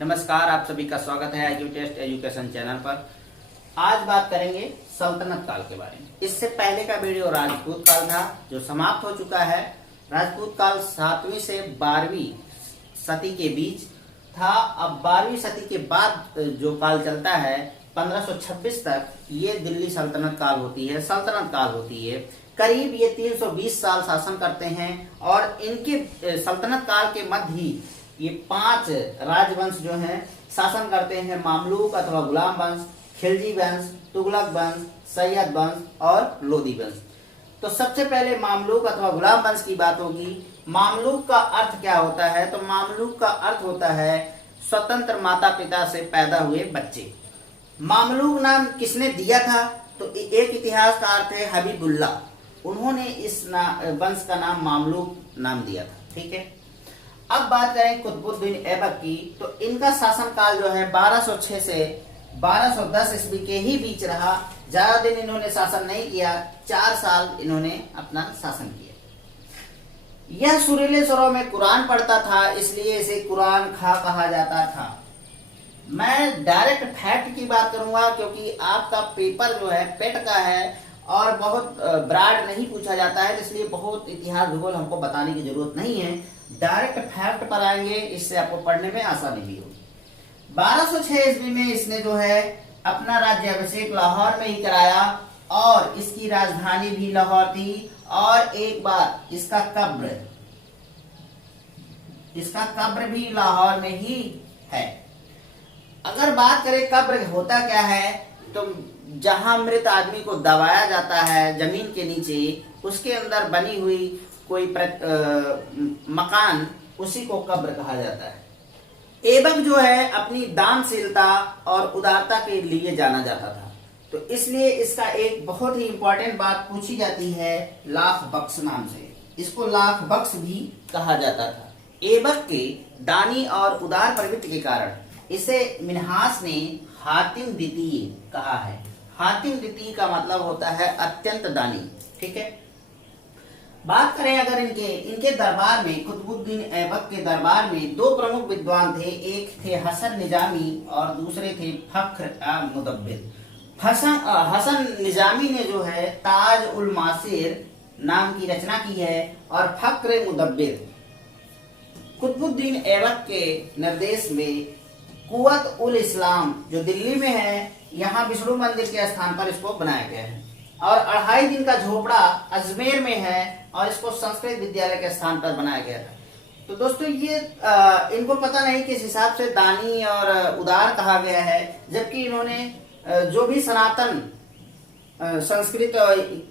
नमस्कार, आप सभी का स्वागत है IQ टेस्ट एजुकेशन चैनल पर। आज बात करेंगे सल्तनत काल के बारे में। इससे पहले का वीडियो राजपूत काल था जो समाप्त हो चुका है। राजपूत काल 7वीं से 12वीं सदी के बीच था। अब 12वीं सदी के बाद जो काल चलता है 1526 तक, ये दिल्ली सल्तनत काल होती है, सल्तनत काल होती है। करीब ये 320 साल शासन करते हैं और इनके सल्तनत काल के मध्य ही ये 5 राजवंश जो हैं शासन करते हैं। मामलूक अथवा गुलाम वंश, खिलजी वंश, तुगलक वंश, सैयद वंश और लोदी वंश। तो सबसे पहले मामलूक अथवा गुलाम वंश की बात होगी। मामलूक का अर्थ क्या होता है? तो मामलूक का अर्थ होता है स्वतंत्र माता पिता से पैदा हुए बच्चे। मामलूक नाम किसने दिया था? तो एक इतिहास का अर्थ है हबीबुल्ला, उन्होंने इस वंश का नाम मामलूक नाम दिया था। ठीक है, अब बात करें कुतुबुद्दीन ऐबक की। तो इनका शासन काल जो है 1206 से 1210 ईस्वी के ही बीच रहा। ज्यादा दिन इन्होंने शासन नहीं किया, 4 साल इन्होंने अपना शासन किया। यह सुरीले स्वरों में कुरान पढ़ता था, इसलिए इसे कुरान खा कहा जाता था। मैं डायरेक्ट फैक्ट की बात करूंगा क्योंकि आपका पेपर जो है पेट का है और बहुत ब्रॉड नहीं पूछा जाता है, इसलिए बहुत इतिहास भूगोल हमको बताने की जरूरत नहीं है। डायरेक्ट फैक्ट पर आएंगे, इससे आपको पढ़ने में आसानी भी होगी। 1206 ईस्वी में इसने जो है अपना राज्याभिषेक लाहौर में ही कराया और इसकी राजधानी भी लाहौर थी। और एक बात, इसका कब्र भी लाहौर में ही है। अगर बात करें कब्र होता क्या है, तो जहां मृत आदमी को दबाया जाता है जमीन के नीचे, उसके अंदर बनी हुई कोई मकान, उसी को कब्र कहा जाता है। ऐबक जो है अपनी दानशीलता और उदारता के लिए जाना जाता था, तो इसलिए इसका एक बहुत ही इंपॉर्टेंट बात पूछी जाती है लाख बख्श नाम से। इसको लाख बख्श भी कहा जाता था। ऐबक के दानी और उदार प्रवृत्ति के कारण इसे मिन्हास ने हातिम द्वितीय कहा है। हातिम द्वितीय का मतलब होता है अत्यंत दानी। ठीक है, बात करें अगर इनके दरबार में, कुतुबुद्दीन ऐबक के दरबार में 2 प्रमुख विद्वान थे। एक थे हसन निजामी और दूसरे थे फख्र मुदब्बिर। हसन निजामी ने जो है ताज उल मासिर नाम की रचना की है और फख्र मुदब्बिर कुतुबुद्दीन ऐबक के निर्देश में कुव्वत उल इस्लाम जो दिल्ली में है, यहाँ विष्णु मंदिर के स्थान पर इसको बनाया गया है। और 2.5 दिन का झोपड़ा अजमेर में है और इसको संस्कृत विद्यालय के स्थान पर बनाया गया था। तो दोस्तों ये इनको पता नहीं किस हिसाब से दानी और उदार कहा गया है, जबकि इन्होंने जो भी सनातन संस्कृत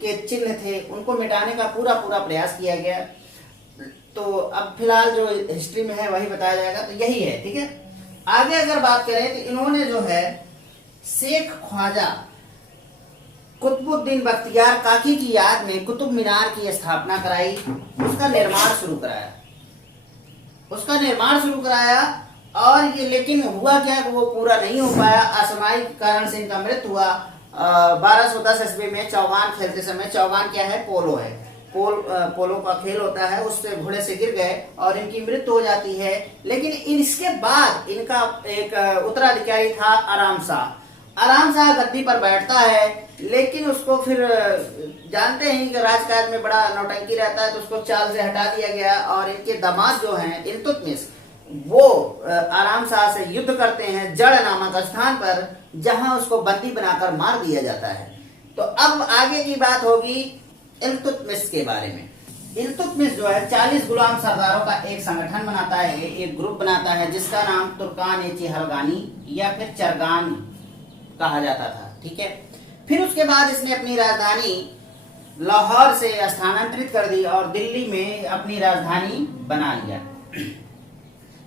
के चिन्ह थे उनको मिटाने का पूरा प्रयास किया गया। तो अब फिलहाल जो हिस्ट्री में है वही बताया जाएगा, तो यही है। ठीक है, आगे अगर बात करें तो इन्होंने जो है शेख ख्वाजा कुतुबुद्दीन बख्तियार काकी की याद में कुतुब मीनार की स्थापना कराई, उसका निर्माण शुरू कराया। और ये लेकिन हुआ क्या कि वो पूरा नहीं हो पाया, असामयिक कारण से इनका मृत्यु हुआ। 1210 ईस्वी में चौगान खेलते समय, चौगान क्या है? पोलो है, पोलो का खेल होता है, उससे घोड़े से गिर गए और इनकी मृत्यु हो जाती है। लेकिन इसके बाद इनका एक उत्तराधिकारी था आराम शाह गद्दी पर बैठता है, लेकिन उसको फिर जानते हैं कि राजकाज में बड़ा नौटंकी रहता है, तो उसको चाल से हटा दिया गया। और इनके दामाद जो हैं इल्तुतमिश, वो आराम शाह से युद्ध करते हैं जड़ नामक स्थान पर, जहां उसको बंदी बनाकर मार दिया जाता है। तो अब आगे की बात होगी इल्तुतमिश के बारे में। इल्तुतमिश जो है 40 गुलाम सरदारों का एक संगठन बनाता है, एक ग्रुप बनाता है, जिसका नाम तुर्कान-ए-चिहलगानी या फिर चरगान कहा जाता था। ठीक है, फिर उसके बाद इसने अपनी राजधानी लाहौर से स्थानांतरित कर दी और दिल्ली में अपनी राजधानी बना लिया।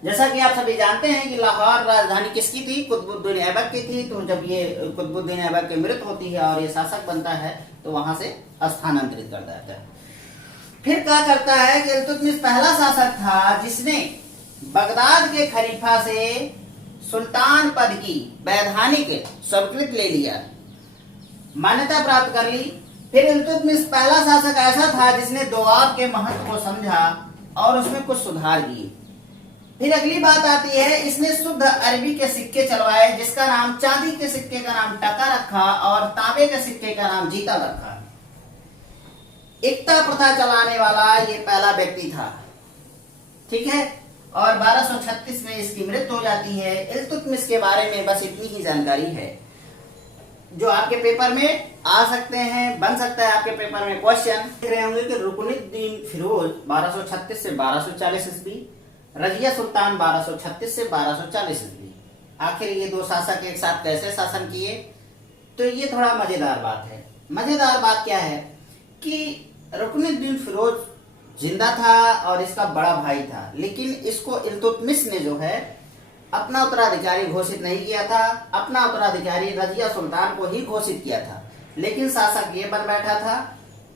जैसा कि आप सभी जानते हैं कि लाहौर राजधानी किसकी थी? कुतुबुद्दीन ऐबक की थी। तो जब ये कुतुबुद्दीन ऐबक की मृत्यु होती है और ये शासक बनता है, तो वहां से स्थानांतरित कर देता है। फिर क्या करता है कि इल्तुतमिश पहला शासक था जिसने बगदाद के खलीफा से सुल्तान पद की वैधानिक स्वीकृत ले लिया, मान्यता प्राप्त कर ली। फिर इल्तुतमिश पहला शासक ऐसा था जिसने दोआब के महत्व को समझा और उसमें कुछ सुधार किए। फिर अगली बात आती है, इसने शुद्ध अरबी के सिक्के चलवाए, जिसका नाम चांदी के सिक्के का नाम टका रखा और तांबे के सिक्के का नाम जीतल रखा। इक्ता प्रथा चलाने वाला ये पहला व्यक्ति था, ठीक है। और 1236 में इसकी मृत्यु हो जाती है। इल्तुतमिश के बारे में बस इतनी ही जानकारी है जो आपके पेपर में आ सकते हैं, बन सकता है आपके पेपर में क्वेश्चन। देख रहे होंगे कि रुकनुद्दीन फिरोज 1236 से 1240 ईस्वी, रजिया सुल्तान 1236 से 1240 ईस्वी। आखिर ये दो शासक एक साथ कैसे शासन किए, तो ये थोड़ा मजेदार बात है। मजेदार बात क्या है कि रुकनुद्दीन फिरोज जिंदा था और इसका बड़ा भाई था, लेकिन इसको इल्तुतमिश ने जो है अपना उत्तराधिकारी घोषित नहीं किया था। अपना उत्तराधिकारी रजिया सुल्तान को ही घोषित किया था, लेकिन शासक ये बन बैठा था।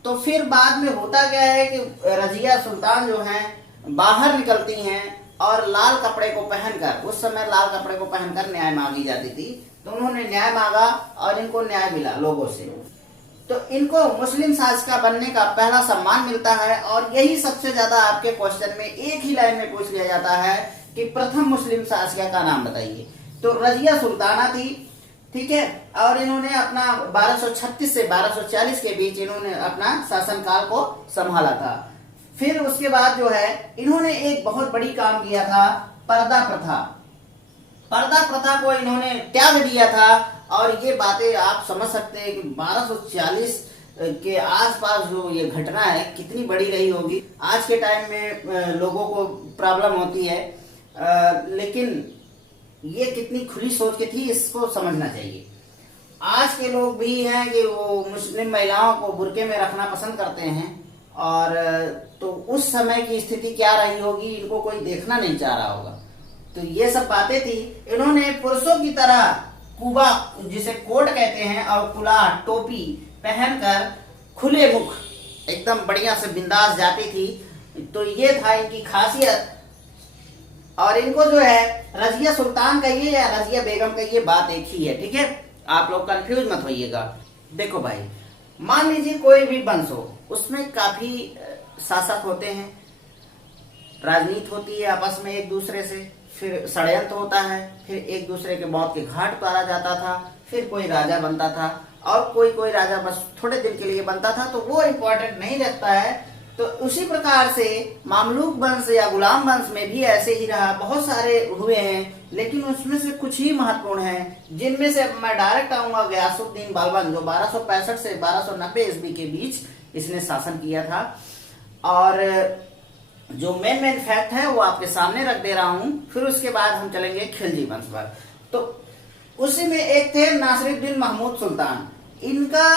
तो फिर बाद में होता क्या है कि रजिया सुल्तान जो है बाहर निकलती हैं और लाल कपड़े को पहनकर, उस समय लाल कपड़े को पहनकर न्याय मांगी जाती थी, तो उन्होंने न्याय मांगा और इनको न्याय मिला लोगों से। तो इनको मुस्लिम शासिका बनने का पहला सम्मान मिलता है। और यही सबसे ज्यादा आपके क्वेश्चन में एक ही लाइन में पूछ लिया जाता है कि प्रथम मुस्लिम शासिका का नाम बताइए, तो रजिया सुल्ताना थी, ठीक है। और इन्होंने अपना 1236 से 1240 के बीच इन्होंने अपना शासनकाल को संभाला था। फिर उसके बाद जो है इन्होंने एक बहुत बड़ी काम किया था, पर्दा प्रथा। पर्दा प्रथा को इन्होंने त्याग दिया था। और ये बातें आप समझ सकते हैं कि 1240 के आसपास जो ये घटना है कितनी बड़ी रही होगी। आज के टाइम में लोगों को प्रॉब्लम होती है, लेकिन ये कितनी खुली सोच की थी इसको समझना चाहिए। आज के लोग भी हैं कि वो मुस्लिम महिलाओं को बुर्के में रखना पसंद करते हैं, और तो उस समय की स्थिति क्या रही होगी इनको कोई देखना नहीं चाह रहा होगा। तो ये सब बातें थी। इन्होंने पुरुषों की तरह कुबा, जिसे कोट कहते हैं, और कुला टोपी पहनकर खुले मुख एकदम बढ़िया से बिंदास जाती थी। तो ये था इनकी खासियत। और इनको जो है रजिया सुल्तान कहिए या रजिया बेगम कहिए, बात एक ही है, ठीक है। आप लोग कंफ्यूज मत होइएगा। देखो भाई, मान लीजिए कोई भी वंश हो, उसमें काफी शासक होते हैं, राजनीति होती है आपस में एक दूसरे से, फिर षड्यंत्र होता है, फिर एक दूसरे के मौत के घाट उतारा जाता था, फिर कोई राजा बनता था, और कोई राजा बस थोड़े दिन के लिए बनता था, तो वो इम्पोर्टेंट नहीं रखता है। तो उसी प्रकार से मामलूक वंश या गुलाम वंश में भी ऐसे ही रहा। बहुत सारे हुए हैं, लेकिन उसमें से कुछ ही महत्वपूर्ण हैं, जिनमें से मैं डायरेक्ट आऊंगा गयासुद्दीन बलबन, जो 1265 से 1290 ईस्वी के बीच इसने शासन किया था। और जो मेन फैक्ट है वो आपके सामने रख दे रहा हूं। फिर उसके बाद हम चलेंगे खिलजी वंश पर। तो उसी में एक थे नासिरुद्दीन महमूद सुल्तान। इनका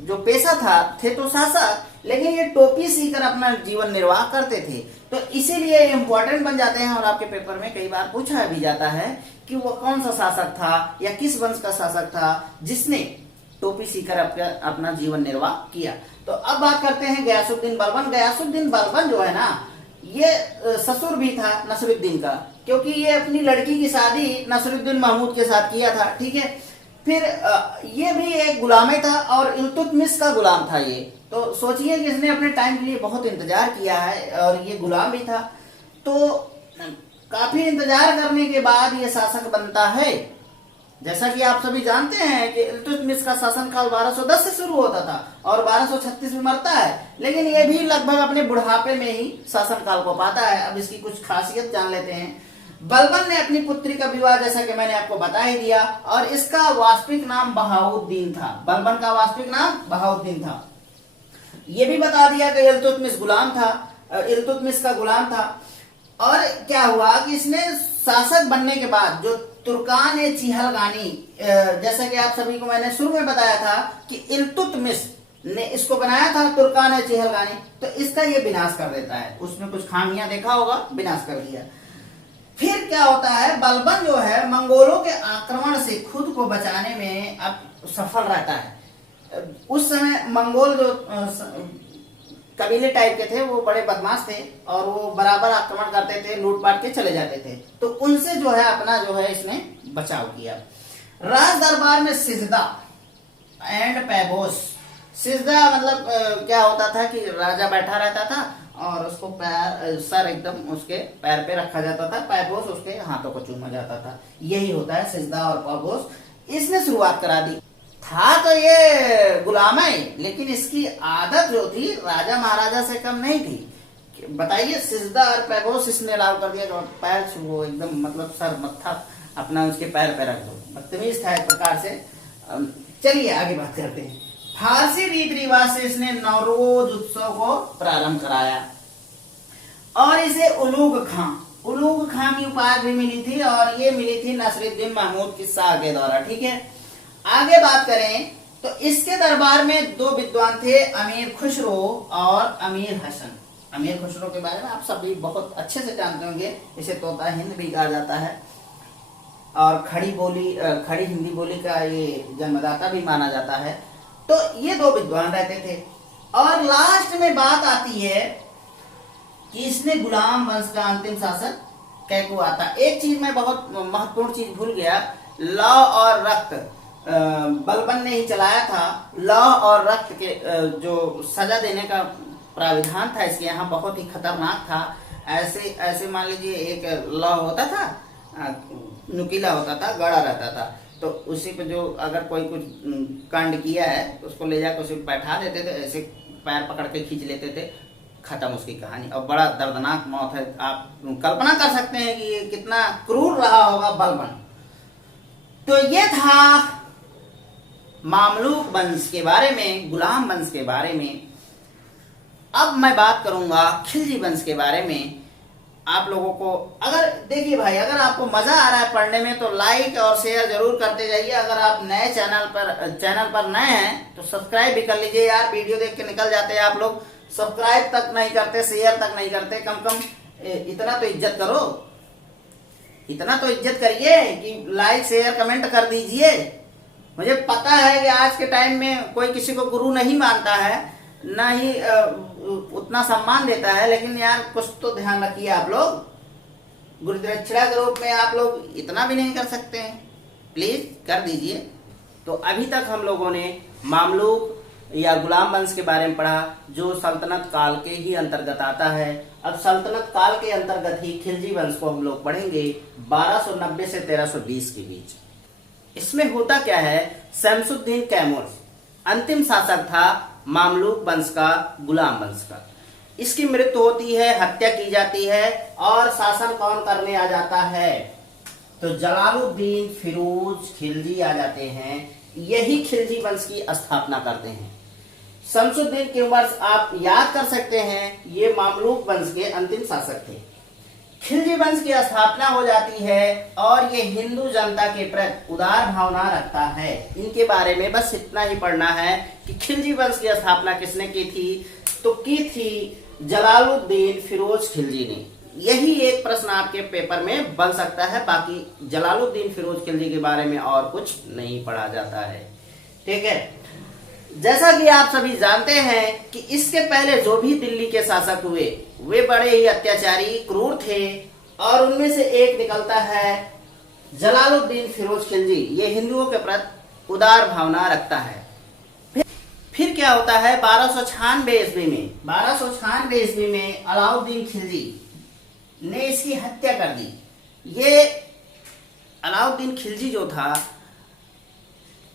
जो पेशा था, थे तो शासक, लेकिन ये टोपी सीकर अपना जीवन निर्वाह करते थे। तो इसीलिए इम्पोर्टेंट बन जाते हैं और आपके पेपर में कई बार पूछा भी जाता है कि वो कौन सा शासक था या किस वंश का शासक था जिसने टोपी सीकर अपना जीवन निर्वाह किया। तो अब बात करते हैं गयासुद्दीन बलबन। गयासुद्दीन बलबन जो है ना, ये ससुर भी था नसरुद्दीन का, क्योंकि ये अपनी लड़की की शादी नसरुद्दीन महमूद के साथ किया था, ठीक है। फिर ये भी एक गुलाम था और इल्तुतमिश का गुलाम था ये। तो सोचिए कि इसने अपने टाइम के लिए बहुत इंतजार किया है और ये गुलाम भी था। तो काफी इंतजार करने के बाद ये शासक बनता है। जैसा कि आप सभी जानते हैं कि इल्तुतमिश का शासनकाल 1210 से शुरू होता था और 1236 में मरता है, लेकिन ये भी लगभग अपने बुढ़ापे में ही शासनकाल को पाता है। अब इसकी कुछ खासियत जान लेते हैं। बलबन ने अपनी पुत्री का विवाह, जैसा कि मैंने आपको बता ही दिया, और इसका वास्तविक नाम बहाउद्दीन था। बलबन का वास्तविक नाम बहाउद्दीन था। ये भी बता दिया कि इल्तुतमिश गुलाम था, इल्तुतमिश का गुलाम था। और क्या हुआ कि इसने शासक बनने के बाद जो तुर्कान ए चिहलगानी, जैसा कि आप सभी को मैंने शुरू में बताया था कि इल्तुतमिश ने इसको बनाया था तुर्कान ए चिहलगानी, तो इसका ये विनाश कर देता है। उसमें कुछ खामियां देखा होगा, विनाश कर दिया। फिर क्या होता है, बलबन जो है मंगोलों के आक्रमण से खुद को बचाने में अब सफल रहता है। उस समय मंगोल जो कबीले टाइप के थे वो बड़े बदमाश थे और वो बराबर आक्रमण करते थे, लूटपाट के चले जाते थे। तो उनसे जो है अपना जो है इसने बचाव किया। राज दरबार में सिजदा एंड पैबोस। सिजदा मतलब क्या होता था कि राजा बैठा रहता था और उसको सर एकदम उसके पैर पे रखा जाता था, पैपोश उसके हाथों को चूमा जाता था। यही होता है सिजदा और पैपोश। इसने शुरुआत करा दी। था तो ये गुलाम है, लेकिन इसकी आदत जो थी राजा महाराजा से कम नहीं थी। बताइए, सिजदा और पैपोश इसने अलाउ कर दिया, पैर छुओ एकदम, मतलब सर मत्था अपना उसके पैर पे रख दो। बदतमीज था एक प्रकार से। चलिए आगे बात करते हैं। फारसी रीति रिवाज से इसने नौरोज उत्सव को प्रारंभ कराया और इसे उलूग खां की उपाधि भी मिली थी, और ये मिली थी नसरुद्दीन महमूद की शाह के द्वारा। ठीक है, आगे बात करें तो इसके दरबार में दो विद्वान थे, अमीर खुसरो और अमीर हसन। अमीर खुसरो के बारे में आप सभी बहुत अच्छे से जानते होंगे, इसे तोता हिंद भी कहा जाता है और खड़ी हिंदी बोली का ये जन्मदाता भी माना जाता है। तो ये दो विद्वान रहते थे। और लास्ट में बात आती है कि इसने गुलाम वंश का अंतिम शासक कैको आता। एक चीज मैं बहुत महत्वपूर्ण चीज भूल गया, लौ और रक्त बलबन ने ही चलाया था। लौ और रक्त के जो सजा देने का प्राविधान था इसके यहाँ बहुत ही खतरनाक था। ऐसे मान लीजिए एक लौ होता था, नुकीला होता था, गड़ा रहता था, तो उसी पे जो अगर कोई कुछ कांड किया है तो उसको ले जाकर उसे बैठा देते थे, ऐसे पैर पकड़ के खींच लेते थे, खत्म उसकी कहानी। और बड़ा दर्दनाक मौत है, आप कल्पना कर सकते हैं कि ये कितना क्रूर रहा होगा बलबन। तो ये था मामलूक वंश के बारे में, गुलाम वंश के बारे में। अब मैं बात करूंगा खिलजी वंश के बारे में। आप लोगों को अगर देखिए भाई, अगर आपको मजा आ रहा है पढ़ने में तो लाइक और शेयर जरूर करते जाइए। अगर आप नए चैनल पर नए हैं तो सब्सक्राइब भी कर लीजिए यार। वीडियो देख के निकल जाते हैं आप लोग, सब्सक्राइब तक नहीं करते, शेयर तक नहीं करते। कम इतना तो इज्जत करो, इतना तो इज्जत करिए कि लाइक शेयर कमेंट कर दीजिए। मुझे पता है कि आज के टाइम में कोई किसी को गुरु नहीं मानता है, ना ही उतना सम्मान देता है, लेकिन यार कुछ तो ध्यान रखिए आप लोग। गुरुदक्षिणा के रूप में आप लोग इतना भी नहीं कर सकते हैं, प्लीज कर दीजिए। तो अभी तक हम लोगों ने मामलूक या गुलाम वंश के बारे में पढ़ा, जो सल्तनत काल के ही अंतर्गत आता है। अब सल्तनत काल के अंतर्गत ही खिलजी वंश को हम लोग पढ़ेंगे 1290 से 1320 के बीच। इसमें होता क्या है, शमसुद्दीन कैमूर अंतिम शासक था मामलूक वंश का, गुलाम वंश का। इसकी मृत्यु होती है, हत्या की जाती है, और शासन कौन करने आ जाता है तो जलालुद्दीन फिरोज खिलजी आ जाते हैं। यही खिलजी वंश की स्थापना करते हैं। शमसुद्दीन की उम्र आप याद कर सकते हैं, ये मामलूक वंश के अंतिम शासक थे। खिलजी वंश की स्थापना हो जाती है और ये हिंदू जनता के प्रति उदार भावना रखता है। इनके बारे में बस इतना ही पढ़ना है कि खिलजी वंश की स्थापना किसने की थी, तो की थी जलालुद्दीन फिरोज खिलजी ने। यही एक प्रश्न आपके पेपर में बन सकता है, बाकी जलालुद्दीन फिरोज खिलजी के बारे में और कुछ नहीं पढ़ा जाता है। ठीक है, जैसा कि आप सभी जानते हैं कि इसके पहले जो भी दिल्ली के शासक हुए वे बड़े ही अत्याचारी क्रूर थे, और उनमें से एक निकलता है जलालुद्दीन फिरोज खिलजी। ये हिंदुओं के प्रति उदार भावना रखता है। फिर क्या होता है, 1296 ईस्वी में अलाउद्दीन खिलजी ने इसकी हत्या कर दी। ये अलाउद्दीन खिलजी जो था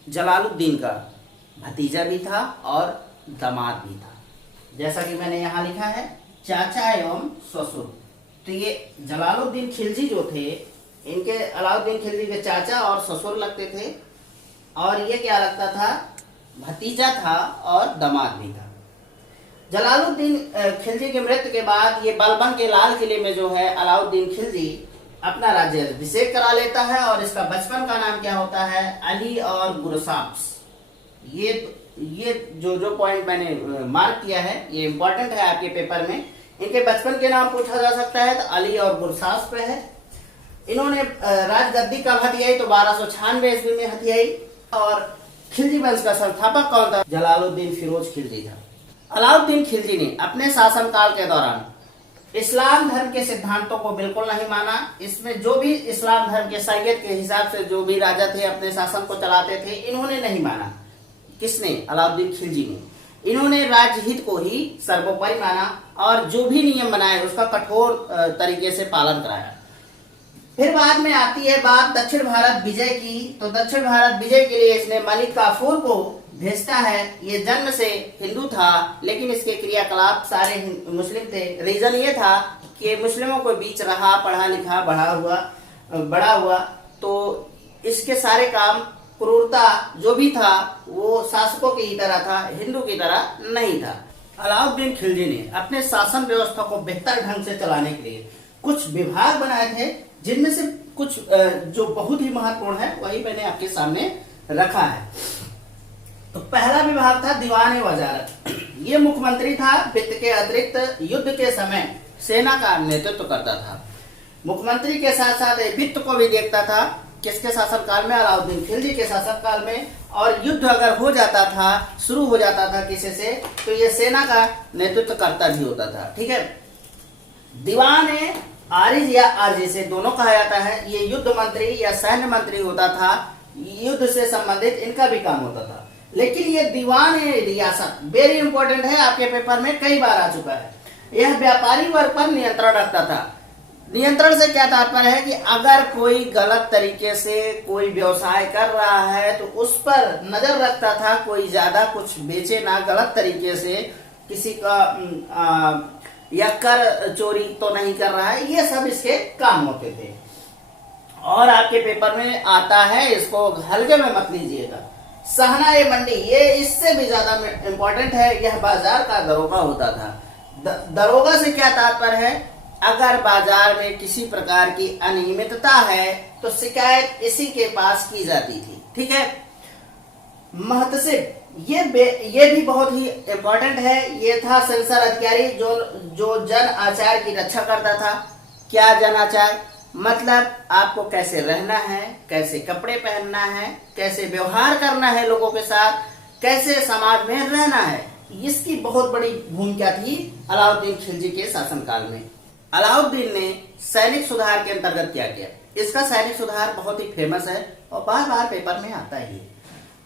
जलालुद्दीन का भतीजा भी था और दामाद भी था। जैसा कि मैंने यहाँ लिखा है चाचा एवं ससुर। तो ये जलालुद्दीन खिलजी जो थे, इनके अलाउद्दीन खिलजी के चाचा और ससुर लगते थे, और ये क्या लगता था, भतीजा था और दामाद भी था। जलालुद्दीन खिलजी की मृत्यु के बाद ये बलबन के लाल किले में जो है अलाउद्दीन खिलजी अपना राज्य अभिषेक करा लेता है, और इसका बचपन का नाम क्या होता है, अली और गुरसाप्स। ये जो पॉइंट मैंने मार्क किया है ये इंपॉर्टेंट है आपके पेपर में। इनके बचपन के नाम पूछा जा सकता है, तो अली और गुरसास पे है। इन्होंने राजगद्दी कब हथियाई, तो 1296 ईस्वी में हथियाई। और खिलजी वंश का संस्थापक कौन था, जलालुद्दीन फिरोज खिलजी था। अलाउद्दीन खिलजी ने अपने शासनकाल के दौरान इस्लाम धर्म के सिद्धांतों को बिल्कुल नहीं माना। इसमें जो भी इस्लाम धर्म के शरीयत के हिसाब से जो भी राजा थे अपने शासन को चलाते थे, इन्होंने नहीं माना। किसने, अलाउद्दीन खिलजी ने। इन्होंने राज्य हित को ही सर्वोपरि माना और जो भी नियम बनाए उसका कठोर तरीके से पालन कराया। फिर बाद में आती है बात दक्षिण भारत विजय की। तो दक्षिण भारत विजय के लिए इसने मलिक काफूर को भेजता है। ये जन्म से हिंदू था लेकिन इसके क्रियाकलाप सारे मुस्लिम थे। रीजन ये था कि मुस्लिमों को बीच रहा, पढ़ा लिखा, बड़ा हुआ, तो इसके सारे काम, क्रूरता जो भी था वो शासकों की ही तरह था, हिंदू की तरह नहीं था। अलाउद्दीन खिलजी ने अपने शासन व्यवस्था को बेहतर ढंग से चलाने के लिए कुछ विभाग बनाए थे, जिनमें से कुछ जो बहुत ही महत्वपूर्ण है वही मैंने आपके सामने रखा है। तो पहला विभाग था दीवान वजारत। ये मुख्यमंत्री था, वित्त के अतिरिक्त युद्ध के समय सेना का नेतृत्व करता था। मुख्यमंत्री के साथ साथ वित्त को भी देखता था। किसके शासनकाल में? अलाउद्दीन खिलजी के शासनकाल में। और युद्ध अगर हो जाता था, शुरू हो जाता था किसी से, तो ये सेना का नेतृत्व करता भी होता था। ठीक है। दीवान आरिज या आरजी से दोनों कहा जाता है। ये युद्ध मंत्री या सैन्य मंत्री होता था, युद्ध से संबंधित इनका भी काम होता था। लेकिन ये दीवान रियासत वेरी इंपॉर्टेंट है, आपके पेपर में कई बार आ चुका है। यह व्यापारी वर्ग पर नियंत्रण रखता था। नियंत्रण से क्या तात्पर्य है कि अगर कोई गलत तरीके से कोई व्यवसाय कर रहा है तो उस पर नजर रखता था, कोई ज्यादा कुछ बेचे ना, गलत तरीके से किसी का या कर चोरी तो नहीं कर रहा है, ये सब इसके काम होते थे। और आपके पेपर में आता है, इसको हल्के में मत लीजिएगा, सहना मंडी, ये इससे भी ज्यादा इंपॉर्टेंट है। यह बाजार का दरोगा होता था। दरोगा से क्या तात्पर्य है? अगर बाजार में किसी प्रकार की अनियमितता है तो शिकायत इसी के पास की जाती थी। ठीक है। महतसिब, ये भी बहुत ही इंपॉर्टेंट है। ये था सेंसर अधिकारी जो जन आचार की रक्षा करता था। क्या जन आचार? मतलब आपको कैसे रहना है, कैसे कपड़े पहनना है, कैसे व्यवहार करना है लोगों के साथ, कैसे समाज में रहना है। इसकी बहुत बड़ी भूमिका थी अलाउद्दीन खिलजी के शासनकाल में। अलाउद्दीन ने सैनिक सुधार के अंतर्गत क्या किया? इसका सैनिक सुधार बहुत ही फेमस है और बार बार पेपर में आता ही है।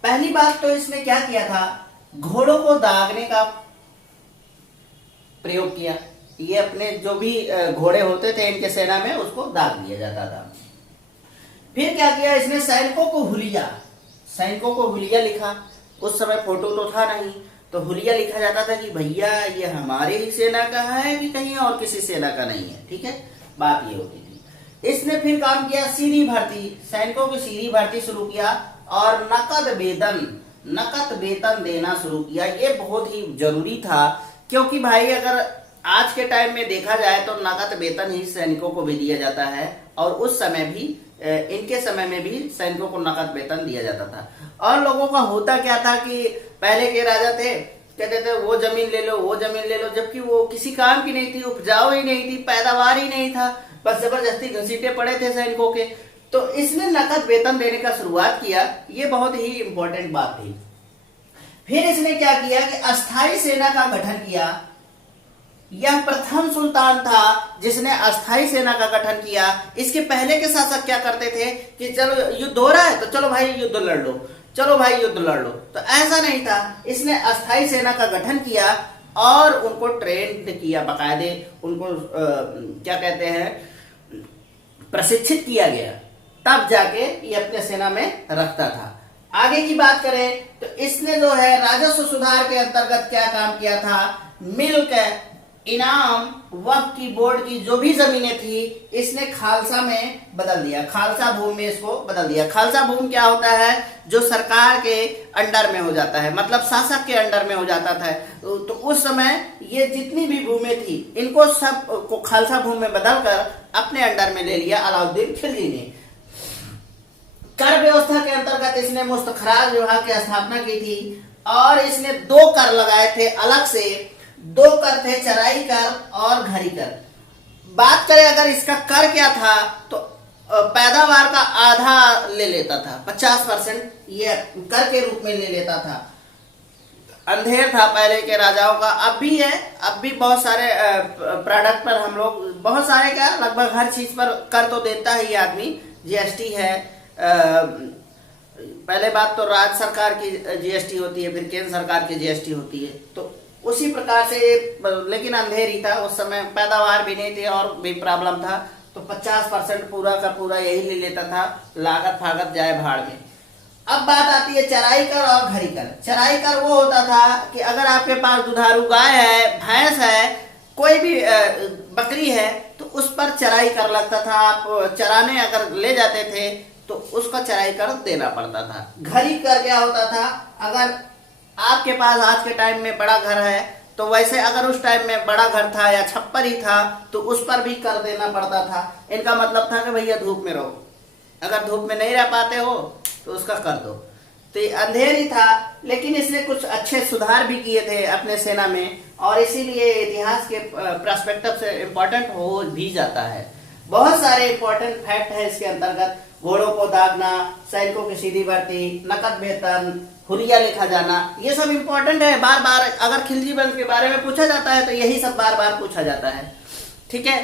पहली बात तो इसने क्या किया था? घोड़ों को दागने का प्रयोग किया। ये अपने जो भी घोड़े होते थे इनके सेना में, उसको दाग दिया जाता था। फिर क्या किया इसने? सैनिकों को हुलिया लिखा। उस समय फोटो तो था नहीं, तो हुलिया लिखा जाता था कि भैया ये हमारे ही सेना का है कि कहीं और किसी सेना का नहीं है। ठीक है, बात ये होती थी। इसने फिर काम किया सीधी भर्ती, सैनिकों की सीधी भर्ती शुरू किया और नकद वेतन देना शुरू किया। ये बहुत ही जरूरी था, क्योंकि भाई अगर आज के टाइम में देखा जाए तो नकद वेतन ही सैनिकों को भी दिया जाता है, और उस समय भी, इनके समय में भी सैनिकों को नकद वेतन दिया जाता था। और लोगों का होता क्या था कि पहले के राजा थे, कहते थे वो जमीन ले लो, जबकि वो किसी काम की नहीं थी, उपजाऊ ही नहीं थी, पैदावार ही नहीं था, बस जबरदस्ती घसीटे पड़े थे सैनिकों के। तो इसने नकद वेतन देने का शुरुआत किया। ये बहुत ही इंपॉर्टेंट बात थी। फिर इसने क्या किया कि अस्थाई सेना का गठन किया। यह प्रथम सुल्तान था जिसने अस्थाई सेना का गठन किया। इसके पहले के शासक क्या करते थे कि चलो युद्ध हो रहा है तो चलो भाई युद्ध लड़ लो, तो ऐसा नहीं था। इसने अस्थाई सेना का गठन किया और उनको ट्रेन किया, बाकायदे उनको क्या कहते हैं, प्रशिक्षित किया गया, तब जाके ये अपने सेना में रखता था। आगे की बात करें तो इसने जो है राजस्व सुधार के अंतर्गत क्या काम किया था? मिल्क, इनाम, वक्फ की, बोर्ड की जो भी जमीनें थी इसने खालसा में बदल दिया, खालसा भूमि में इसको बदल दिया। खालसा भूमि क्या होता है? जो सरकार के अंडर में हो जाता है, मतलब शासक के अंडर में हो जाता था। तो उस समय ये जितनी भी भूमि थी इनको सब को खालसा भूमि में बदलकर अपने अंडर में ले लिया अलाउद्दीन खिलजी ने। कर व्यवस्था के अंतर्गत इसने मुस्तखराज विभाग की स्थापना की थी और इसने 2 कर लगाए थे अलग से। 2 कर थे, चराई कर और घरी कर। बात करें अगर इसका कर क्या था तो पैदावार का आधा ले लेता था, 50% ये कर के रूप में ले लेता था। अंधेर था पहले के राजाओं का, अब भी है, अब भी बहुत सारे प्रोडक्ट पर हम लोग, बहुत सारे क्या, लगभग हर चीज पर कर तो देता ही आदमी। जीएसटी है, पहले बात तो राज्य सरकार की जीएसटी होती है, फिर केंद्र सरकार की जीएसटी होती है, तो उसी प्रकार से लेकिन अंधेरी था उस समय, पैदावार भी नहीं थी और भी प्रॉब्लम था, तो 50% पूरा का पूरा यही ले लेता था, लागत फागत जाए भाड़ में। अब बात आती है चराई कर और घरी कर। चराई कर वो होता था कि अगर आपके पास दुधारू गाय है, भैंस है, कोई भी बकरी है, तो उस पर चराई कर लगता था। आप चराने अगर ले जाते थे तो उसका चराई कर देना पड़ता था। घरी कर क्या होता था, अगर आपके पास आज के टाइम में बड़ा घर है, तो वैसे अगर उस टाइम में बड़ा घर था या छप्पर ही था तो उस पर भी कर देना पड़ता था। इनका मतलब था कि भैया धूप में रहो, अगर धूप में नहीं रह पाते हो तो उसका कर दो। तो ये अंधेरी था, लेकिन इसने कुछ अच्छे सुधार भी किए थे अपने सेना में, और इसीलिए इतिहास के पर्सपेक्टिव से इम्पोर्टेंट हो भी जाता है। बहुत सारे इम्पोर्टेंट फैक्ट है इसके अंतर्गत। घोड़ों को दागना, सैनिकों की सीधी भर्ती, नकद वेतन, हुरिया लिखा जाना, ये सब इम्पोर्टेंट है। बार बार अगर खिलजी वंश के बारे में पूछा जाता है तो यही सब बार बार पूछा जाता है। ठीक है,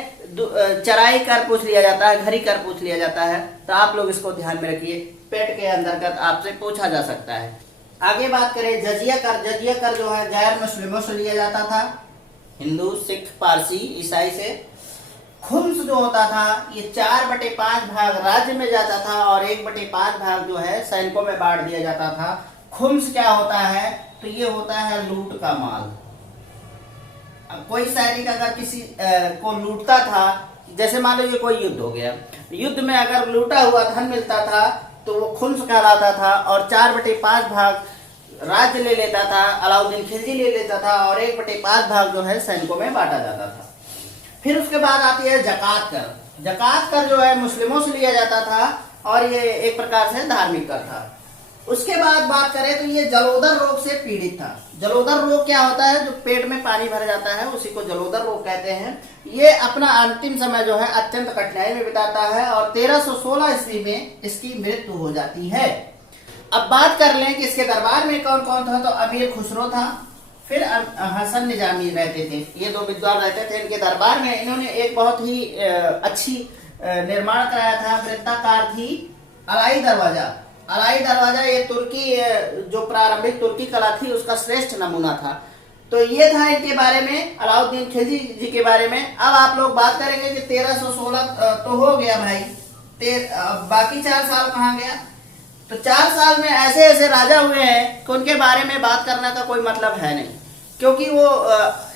चराई कर पूछ लिया जाता है, घरी कर पूछ लिया जाता है, तो आप लोग इसको ध्यान में रखिए। पेट के अंतर्गत आपसे पूछा जा सकता है। आगे बात करें जजिया कर। जजिया कर जो है गैर मुस्लिमों से लिया जाता था, हिंदू, सिख, पारसी, ईसाई से। खुम्स जो होता था ये 4/5 भाग राज्य में जाता था और 1/5 भाग जो है सैनिकों में बांट दिया जाता था। खुम्स क्या होता है, तो ये होता है लूट का माल। कोई सैनिक अगर किसी को लूटता था, जैसे मान लो ये कोई युद्ध हो गया, युद्ध में अगर लूटा हुआ धन मिलता था तो वो खुम्स कहलाता था, और 4/5 भाग राज्य ले लेता था, अलाउद्दीन खिलजी ले लेता था, और 1/5 भाग जो है सैनिकों में बांटा जाता था। फिर उसके बाद आती है जकात कर। जकात कर जो है मुस्लिमों से लिया जाता था और ये एक प्रकार से धार्मिक कर था। उसके बाद बात करें तो ये जलोदर रोग से पीड़ित था। जलोदर रोग क्या होता है, जो पेट में पानी भर जाता है उसी को जलोदर रोग कहते हैं। ये अपना अंतिम समय जो है अत्यंत कठिनाई में बिताता है और 1316 ईस्वी में इसकी मृत्यु हो जाती है। अब बात कर लें कि इसके दरबार में कौन कौन था, तो अमीर खुसरो था, फिर हसन निजामी रहते थे। ये दो विद्वान रहते थे इनके दरबार में। इन्होंने एक बहुत ही अच्छी निर्माण कराया था, वृत्ताकार थी अलाई दरवाजा। अलाई दरवाजा ये तुर्की, जो प्रारंभिक तुर्की कला थी उसका श्रेष्ठ नमूना था। तो ये था इनके बारे में, अलाउद्दीन खिलजी जी के बारे में। अब आप लोग बात करेंगे कि 1316 तो हो गया भाई, बाकी 4 साल कहाँ गया। तो 4 साल में ऐसे ऐसे राजा हुए हैं कि उनके बारे में बात करने का कोई मतलब है नहीं, क्योंकि वो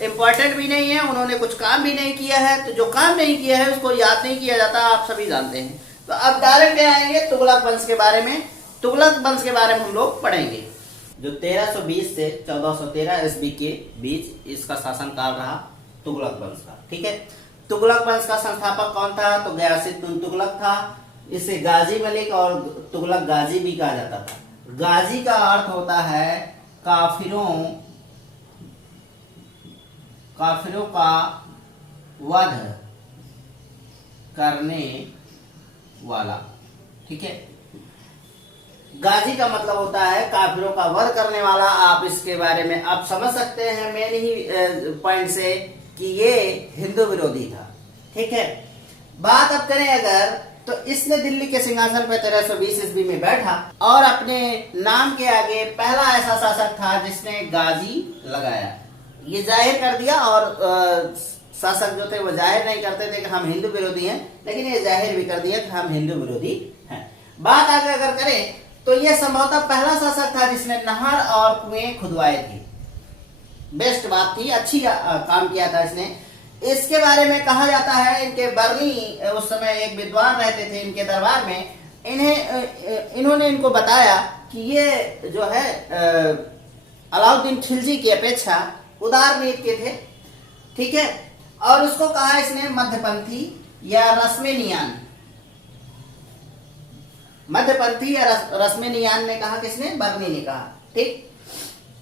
इम्पोर्टेंट भी नहीं है, उन्होंने कुछ काम भी नहीं किया है। तो जो काम नहीं किया है उसको याद नहीं किया जाता, आप सभी जानते हैं। तो अब डायरेक्ट आएंगे तुगलक वंश के बारे में। तुगलक वंश के बारे में हम लोग पढ़ेंगे, जो 1320 से 1413 ईस्वी के बीच इसका शासनकाल रहा तुगलक वंश का। ठीक है, तुगलक वंश का संस्थापक कौन था, तो गयासुद्दीन तुगलक था। इसे गाजी मलिक और तुगलक गाजी भी कहा जाता था। गाजी का अर्थ होता है काफिरों का वध करने वाला। ठीक है, गाजी का मतलब होता है काफिरों का वध करने वाला। आप इसके बारे में आप समझ सकते हैं मेन ही पॉइंट से कि ये हिंदू विरोधी था। ठीक है, बात अब करें अगर, तो इसने दिल्ली के सिंहासन पर 1320 ईस्वी में बैठा और अपने नाम के आगे पहला ऐसा शासक था जिसने गाजी लगाया। ये जाहिर कर दिया, और शासक जो थे वो जाहिर नहीं करते थे कि हम हिंदू विरोधी हैं, लेकिन ये जाहिर भी कर दिया कि हम हिंदू विरोधी हैं। बात आगे अगर करें तो ये संभवतः पहला शासक था जिसने नहर और कुएं खुदवाए थे। बेस्ट बात थी, अच्छी काम किया था इसने। इसके बारे में कहा जाता है, इनके बर्नी उस समय एक विद्वान रहते थे इनके दरबार में, इन्होंने इनको बताया कि ये जो है अलाउद्दीन खिलजी की अपेक्षा उदार नीति के थे। ठीक है, और उसको कहा इसने मध्यपंथी या रस्मेनियान। मध्यपंथी या रस्मेनियान ने कहा, किसने, बर्नी ने कहा। ठीक,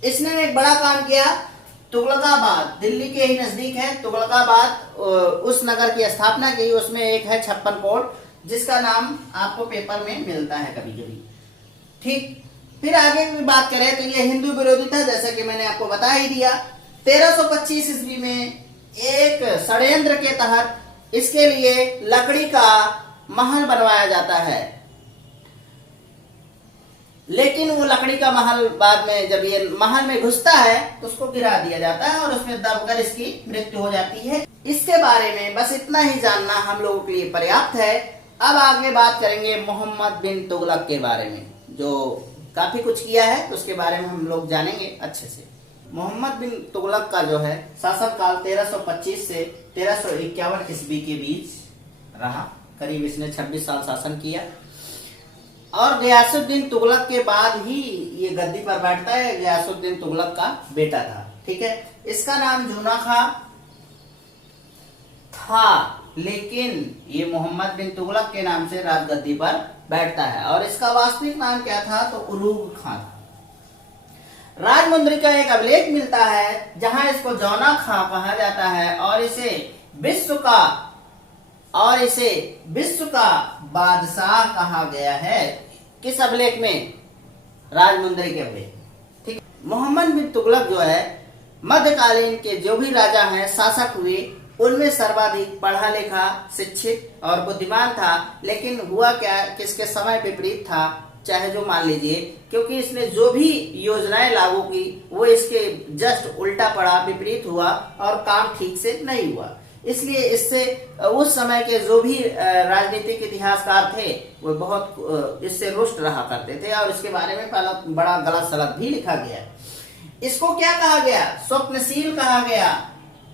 इसने एक बड़ा काम किया। तुगलकाबाद दिल्ली के ही नजदीक है, तुगलकाबाद उस नगर की स्थापना की। उसमें एक है 56 कोट, जिसका नाम आपको पेपर में मिलता है कभी कभी। ठीक, फिर आगे की बात करें तो ये हिंदू विरोधी था, जैसा कि मैंने आपको बता ही दिया। 1325 ईस्वी में एक षड्यंत्र के तहत इसके लिए लकड़ी का महल बनवाया जाता है। लेकिन वो लकड़ी का महल बाद में जब ये महल में घुसता है तो उसको गिरा दिया जाता है और उसमें दबकर इसकी मृत्यु हो जाती है। इसके बारे में बस इतना ही जानना हम लोगों के लिए पर्याप्त है। अब आगे बात करेंगे मोहम्मद बिन तुगलक के बारे में, जो काफी कुछ किया है, तो उसके बारे में हम लोग जानेंगे अच्छे से। मोहम्मद बिन तुगलक का जो है शासनकाल 1325 से 1351 ईस्वी के बीच रहा। करीब इसने 26 साल शासन किया और गयासुद्दीन तुगलक के बाद ही ये गद्दी पर बैठता है। गयासुद्दीन तुगलक का बेटा था, ठीक है। इसका नाम जूना खां था, लेकिन ये मोहम्मद बिन तुगलक के नाम से राजगद्दी पर बैठता है और इसका वास्तविक नाम क्या था, तो उलूग खां था। राजमुंद्री का एक अभिलेख मिलता है जहां इसको जौना खां कहा जाता है और इसे विश्व का बादशाह कहा गया है। किस अभिलेख में? राजमुंद्री के अभिलेख, ठीक। मोहम्मद बिन तुगलक जो है मध्यकालीन के जो भी राजा हैं, शासक हुए, उनमें सर्वाधिक पढ़ा लिखा, शिक्षित और बुद्धिमान था। लेकिन हुआ क्या, किसके समय विपरीत था, चाहे जो मान लीजिए, क्योंकि इसने जो भी योजनाएं लागू की वो इसके जस्ट उल्टा पड़ा, विपरीत हुआ और काम ठीक से नहीं हुआ। इसलिए इससे उस समय के जो भी राजनीतिक इतिहासकार थे वो बहुत इससे रुष्ट रहा करते थे और इसके बारे में बड़ा गलत सलत भी लिखा गया। इसको क्या कहा गया? स्वप्नशील कहा गया,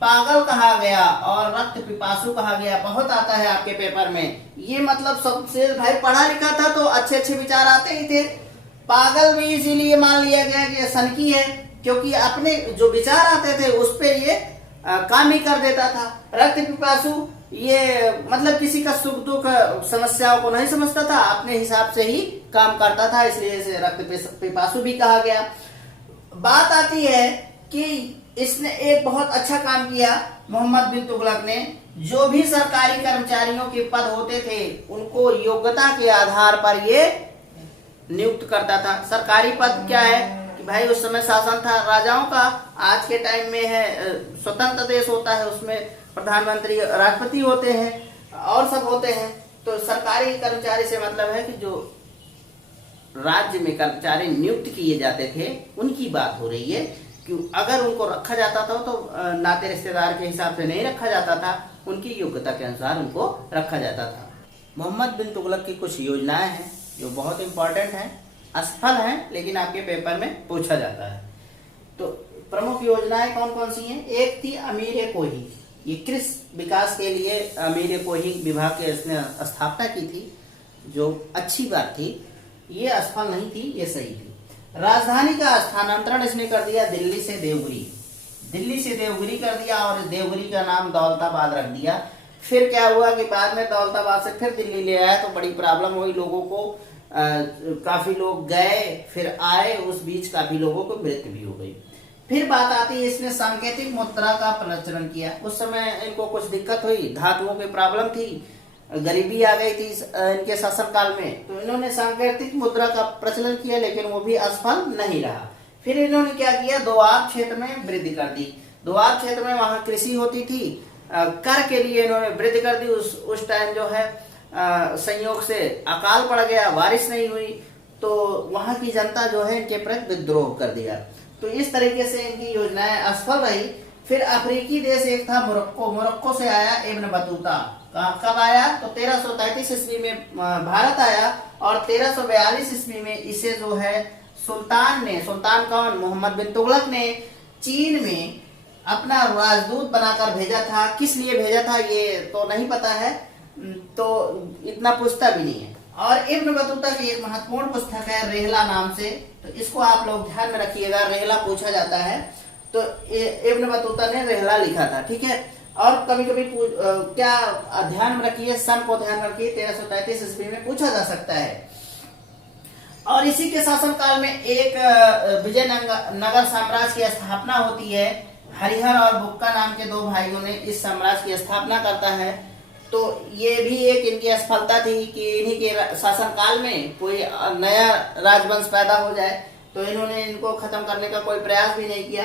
पागल कहा गया और रक्त पिपासु कहा गया। बहुत आता है आपके पेपर में ये। मतलब सबसे भाई पढ़ा लिखा था तो अच्छे अच्छे विचार आते ही थे। पागल भी इसीलिए मान लिया गया कि सनकी है, क्योंकि अपने जो विचार आते थे उस पे ये काम ही कर देता था। रक्त पिपासु ये मतलब किसी का सुख दुख समस्याओं को नहीं समझता था, अपने हिसाब से ही काम करता था, इसलिए इसे रक्त पिपासु भी कहा गया। बात आती है कि इसने एक बहुत अच्छा काम किया मोहम्मद बिन तुगलक ने। जो भी सरकारी कर्मचारियों के पद होते थे उनको योग्यता के आधार पर ये नियुक्त करता था। सरकारी पद क्या है कि भाई उस समय शासन था राजाओं का, आज के टाइम में है स्वतंत्र देश होता है, उसमें प्रधानमंत्री राष्ट्रपति होते हैं और सब होते हैं। तो सरकारी कर्मचारी से मतलब है कि जो राज्य में कर्मचारी नियुक्त किए जाते थे उनकी बात हो रही है कि अगर उनको रखा जाता था तो नाते रिश्तेदार के हिसाब से नहीं रखा जाता था, उनकी योग्यता के अनुसार उनको रखा जाता था। मोहम्मद बिन तुगलक की कुछ योजनाएं हैं जो बहुत इंपॉर्टेंट हैं, असफल हैं, लेकिन आपके पेपर में पूछा जाता है। तो प्रमुख योजनाएं कौन कौन सी हैं? एक थी अमीर कोही, ये कृषि विकास के लिए अमीर कोही विभाग की इसने स्थापना की थी, जो अच्छी बात थी। ये असफल नहीं थी, ये सही थी। राजधानी का स्थानांतरण इसने कर दिया दिल्ली से देवगिरी कर दिया और देवगिरी का नाम दौलताबाद रख दिया। फिर क्या हुआ कि बाद में दौलताबाद से फिर दिल्ली ले आया तो बड़ी प्रॉब्लम हुई लोगों को। काफी लोग गए फिर आए, उस बीच काफी लोगों को मृत्यु भी हो गई। फिर बात आती है इसने सांकेतिक मुद्रा का प्रचलन किया। उस समय इनको कुछ दिक्कत हुई, धातुओं की प्रॉब्लम थी, गरीबी आ गई थी इनके शासनकाल में, तो इन्होंने सांकेतिक मुद्रा का प्रचलन किया, लेकिन वो भी असफल नहीं रहा। फिर इन्होंने क्या किया, दोआब क्षेत्र में वृद्धि कर दी। दोआब क्षेत्र में वहां कृषि होती थी, कर के लिए इन्होंने वृद्धि कर दी। उस टाइम जो है संयोग से अकाल पड़ गया, बारिश नहीं हुई, तो वहां की जनता जो है इनके प्रति विद्रोह कर दिया। तो इस तरीके से इनकी योजनाएं असफल रही। फिर अफ्रीकी देश एक था मोरक्को से आया इब्न बतूता। कब आया? तो 1333 ईस्वी में भारत आया और 1342 ईस्वी में इसे जो है सुल्तान कौन? मोहम्मद बिन तुगलक ने चीन में अपना राजदूत बनाकर भेजा था। किस लिए भेजा था ये तो नहीं पता है, तो इतना पूछता भी नहीं है। और इब्न बतूता की एक महत्वपूर्ण पुस्तक है रेहला नाम से, तो इसको आप लोग ध्यान में रखिएगा, रेहला पूछा जाता है। तो इब्न बतूता ने रेहला लिखा था, ठीक है। और कभी कभी क्या ध्यान में रखिए, सन को ध्यान में रखिए, 1333 ईस्वी में पूछा जा सकता है। और इसी के शासनकाल में एक विजयनगर साम्राज्य की स्थापना होती है। हरिहर और बुक्का नाम के दो भाइयों ने इस साम्राज्य की स्थापना करता है। तो ये भी एक इनकी असफलता थी कि इन्हीं के शासनकाल में कोई नया राजवंश पैदा हो जाए, तो इन्होंने इनको खत्म करने का कोई प्रयास भी नहीं किया।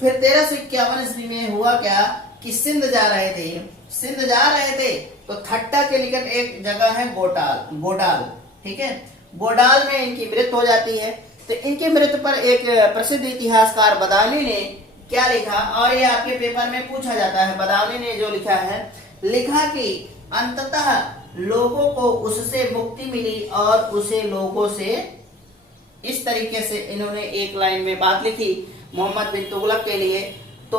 फिर 1351 ईस्वी में हुआ क्या कि सिंध जा रहे थे तो थट्टा के निकट एक जगह है गोडाल, ठीक है। बोडाल में इनकी मृत्यु हो जाती है। तो इनकी मृत्यु पर एक प्रसिद्ध इतिहासकार बदायूनी ने क्या लिखा, और ये आपके पेपर में पूछा जाता है। बदायूनी ने जो लिखा है, लिखा कि अंततः लोगों को उससे मुक्ति मिली और उसे लोगों से, इस तरीके से इन्होंने एक लाइन में बात लिखी मोहम्मद बिन तुगलक के लिए। तो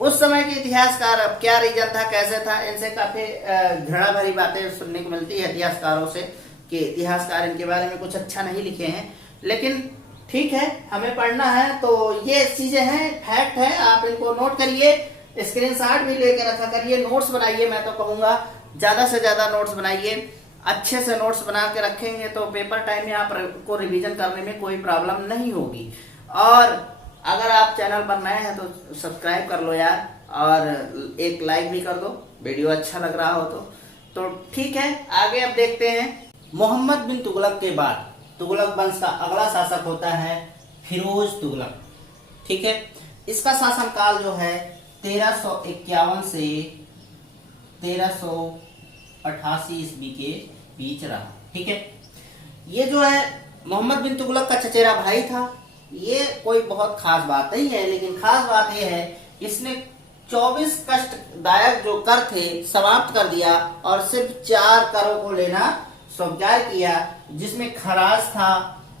उस समय के इतिहासकार, अब क्या रीजन था, कैसे था, इनसे काफी घृणा भरी बातें सुनने को मिलती है इतिहासकारों से कि इतिहासकार इनके बारे में कुछ अच्छा नहीं लिखे हैं। लेकिन ठीक है, हमें पढ़ना है तो ये चीजें हैं, फैक्ट है, आप इनको नोट करिए, स्क्रीनशॉट भी लेकर रखा करिए, नोट्स बनाइए। मैं तो कहूंगा ज्यादा से ज्यादा नोट्स बनाइए। अच्छे से नोट्स बना के रखेंगे तो पेपर टाइम में आपको रिवीजन करने में कोई प्रॉब्लम नहीं होगी। और अगर आप चैनल पर नए हैं तो सब्सक्राइब कर लो यार, और एक लाइक भी कर दो वीडियो अच्छा लग रहा हो तो ठीक है। आगे अब देखते हैं, मोहम्मद बिन तुगलक के बाद तुगलक वंश का अगला शासक होता है फिरोज तुगलक। ठीक है, इसका शासनकाल जो है 1351 से 1388 ईस्वी के बीच रहा। ठीक है, ये जो है मोहम्मद बिन तुगलक का चचेरा भाई था। ये कोई बहुत खास बात नहीं है, लेकिन खास बात यह है इसने 24 कष्टदायक जो कर थे समाप्त कर दिया और सिर्फ 4 करों को लेना स्वीकार किया, जिसमें खराज था,